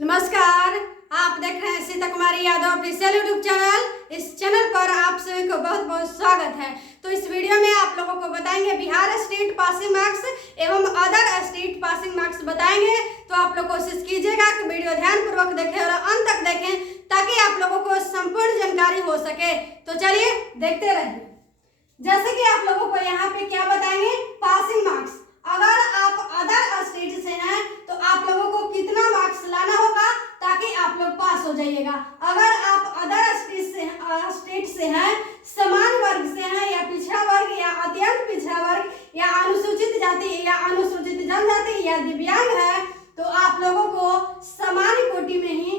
नमस्कार, आप देख रहे हैं सीता कुमारी यादव ऑफिशियल यूट्यूब चैनल। इस चैनल पर आप सभी को बहुत बहुत स्वागत है। तो इस वीडियो में आप लोगों को बताएंगे बिहार स्टेट पासिंग मार्क्स एवं अदर स्टेट पासिंग मार्क्स बताएंगे। तो आप लोग कोशिश कीजिएगा कि वीडियो ध्यानपूर्वक देखें और अंत तक देखें ताकि आप लोगों को संपूर्ण जानकारी हो सके। तो चलिए देखते रहिए। जैसे कि आप लोगों को यहाँ पे क्या बताएंगे, पासिंग मार्क्स। अगर आप अदर स्टेट से हैं तो आप लोगों को कितना मार्क्स लाना होगा ताकि आप लोग पास हो जाइएगा। अगर आप अदर स्टेट से हैं, समान वर्ग से हैं या पिछड़ा वर्ग या अत्यंत पिछड़ा वर्ग या अनुसूचित जाति या अनुसूचित जनजाति या दिव्यांग है तो आप लोगों को समान कोटि में ही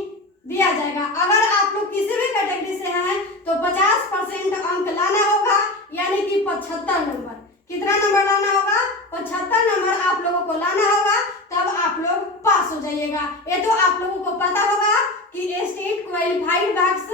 दिया जाएगा। अगर आप लोग किसी भी कैटेगरी से हैं तो 50% अंक लाना होगा, यानी कि 75 नंबर। कितना नंबर लाना होगा? 75 नंबर आप लोगों को लाना होगा, तब आप लोग पास हो जाइएगा। ये तो आप लोगों को पता होगा कि स्टेट क्वालिफाइड मार्क्स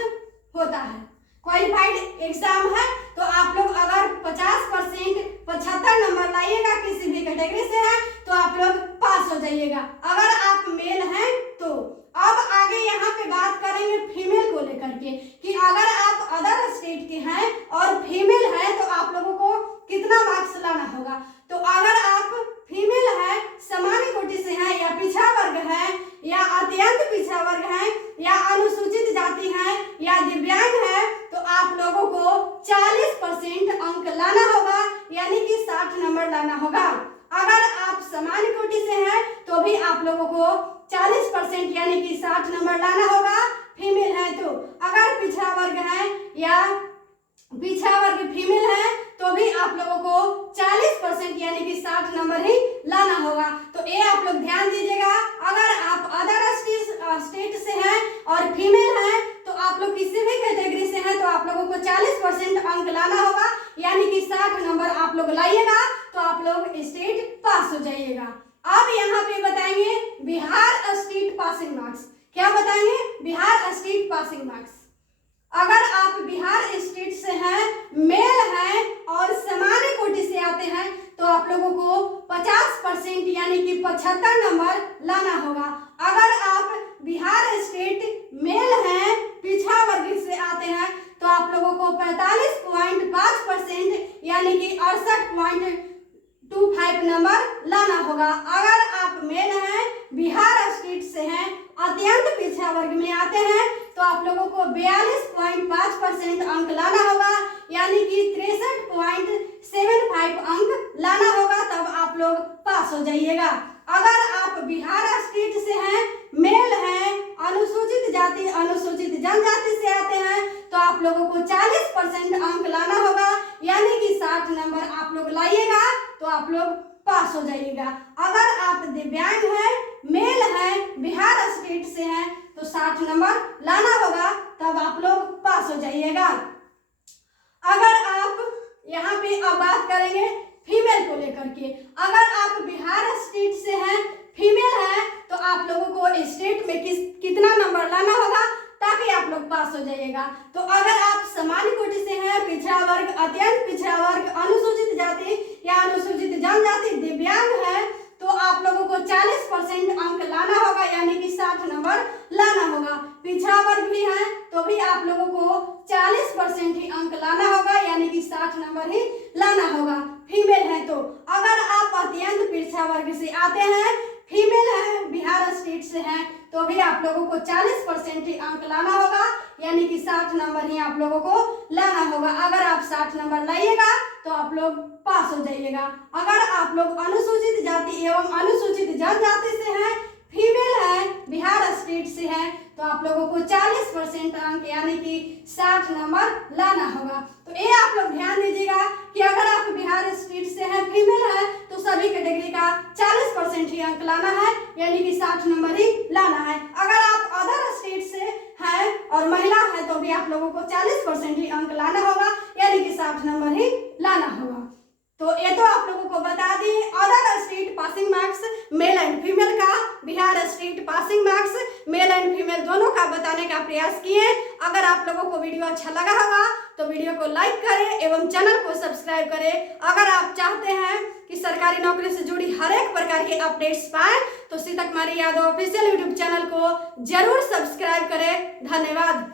होता है, क्वालिफाइड एग्जाम है। तो आप लोग अगर 50% 75 नंबर लाइएगा, किसी भी कैटेगरी से हैं तो आप लोग पास हो जाइएगा, अगर आप मेल हैं तो। अब आगे यहाँ पे बात करेंगे फीमेल को लेकर के कि अगर आप अदर स्टेट के हैं और फीमेल हैं तो आप लोगों को कितना मार्क्स लाना होगा। तो अगर आप फीमेल है, सामान्य कोटि से हैं या पिछड़ा वर्ग है या अत्यंत पिछड़ा वर्ग है या अनुसूचित जाति है या दिव्यांग है तो आप लोगों को 40% अंक लाना होगा, यानी कि 60 नंबर लाना होगा। अगर आप सामान्य कोटि से हैं तो भी आप लोगों को 40% यानी कि 60 नंबर लाना होगा, फीमेल है तो। अगर पिछड़ा वर्ग है या पिछड़ा वर्ग फीमेल है तो भी आप लोगों को 40% यानी कि 60 नंबर ही लाना होगा। तो ये आप लोग ध्यान दीजिएगा। अगर आप अदर स्टेट से हैं और फीमेल हैं तो आप लोग किसी भी कैटेगरी से हैं तो आप लोगों को 40% अंक लाना होगा, यानी कि 60 नंबर आप लोग लाइएगा तो आप लोग स्टेट पास हो जाइएगा। अब यहाँ पे बताएंगे बिहार स्टेट पासिंग मार्क्स। क्या बताएंगे? Bihar state passing marks. अगर आप बिहार स्टेट से हैं, मेल हैं और सामान्य कोटि से आते हैं तो आप लोगों को 50% यानी कि 75 नंबर लाना होगा। अगर आप बिहार स्टेट मेल हैं, पिछड़ा वर्ग से आते हैं तो आप लोगों को 45.5% यानी कि 68.25 नंबर लाना होगा। अगर आप मेल हैं, बिहार स्टेट से हैं, अत्यंत पिछड़ा वर्ग में आते हैं तो आप लोगों को 42.5% अंक लाना होगा, यानी कि 63.75 अंक लाना होगा, तब आप लोग पास हो जाइएगा। अगर आप बिहार स्टेट से हैं, मेल हैं, अनुसूचित जाति अनुसूचित जनजाति से आते हैं तो आप लोगों को 40% अंक लाना होगा, यानी कि 60 नंबर आप लोग लाइएगा तो आप लोग पास हो जाइएगा। अगर आप दिव्यांग हैं, मेल हैं, बिहार स्टेट से हैं तो 60 नंबर लाना होगा, तब आप लोग पास हो जाइएगा। अगर आप यहाँ पे अब बात करेंगे फीमेल को लेकर के। अगर आप बिहार स्टेट से हैं, फीमेल हैं तो आप लोगों को स्टेट में कितना नंबर लाना होगा ताकि आप लोग पास हो जाइएगा। तो अगर आप सामान्य कोटि से हैं, पिछड़ा वर्ग, अत्यंत पिछड़ा वर्ग, अनुसूचित जाति या अनुसूचित जनजाति, दिव्यांग है तो आप लोगों को 40% अंक लाना होगा, यानी कि 60 नंबर लाना होगा। पिछड़ा वर्ग भी है तो भी आप लोगों को 40% ही अंक लाना होगा, यानी कि 60 नंबर ही लाना होगा, फीमेल है तो। अगर आप अत्यंत पिछड़ा वर्ग से आते हैं, फीमेल है, बिहार स्टेट से हैं तो भी आप लोगों को 40% ही अंक लाना होगा, यानी कि 60 नंबर ही आप लोगों को लाना होगा। अगर आप 60 नंबर लाइएगा तो आप लोग पास हो जाइएगा। अगर आप लोग अनुसूचित जाति एवं अनुसूचित जनजाति से हैं, फीमेल है, बिहार स्टेट से हैं तो आप लोगों को 40% अंक यानी कि 60 नंबर लाना होगा। तो ये आप लोग ध्यान दीजिएगा कि अगर आप बिहार स्टेट से हैं, फीमेल है तो सभी कैटेगरी का 40% ही अंक लाना है, यानी कि 60 नंबर ही लाना है। अगर आप अदर स्टेट से हैं और महिला है तो भी आप लोगों को 40% ही अंक लाना होगा, यानी कि 60 नंबर ही लाना होगा। तो ये तो आप लोगों को बता दिए other state passing marks male and female का, Bihar state passing marks male and female दोनों का बताने का प्रयास किए। अगर आप लोगों को वीडियो अच्छा लगा होगा तो वीडियो को लाइक करें एवं चैनल को सब्सक्राइब करें। अगर आप चाहते हैं कि सरकारी नौकरी से जुड़ी हर एक प्रकार के अपडेट्स पाएं तो सीता कुमारी यादव ऑफिशियल यूट्यूब चैनल को जरूर सब्सक्राइब करें। धन्यवाद।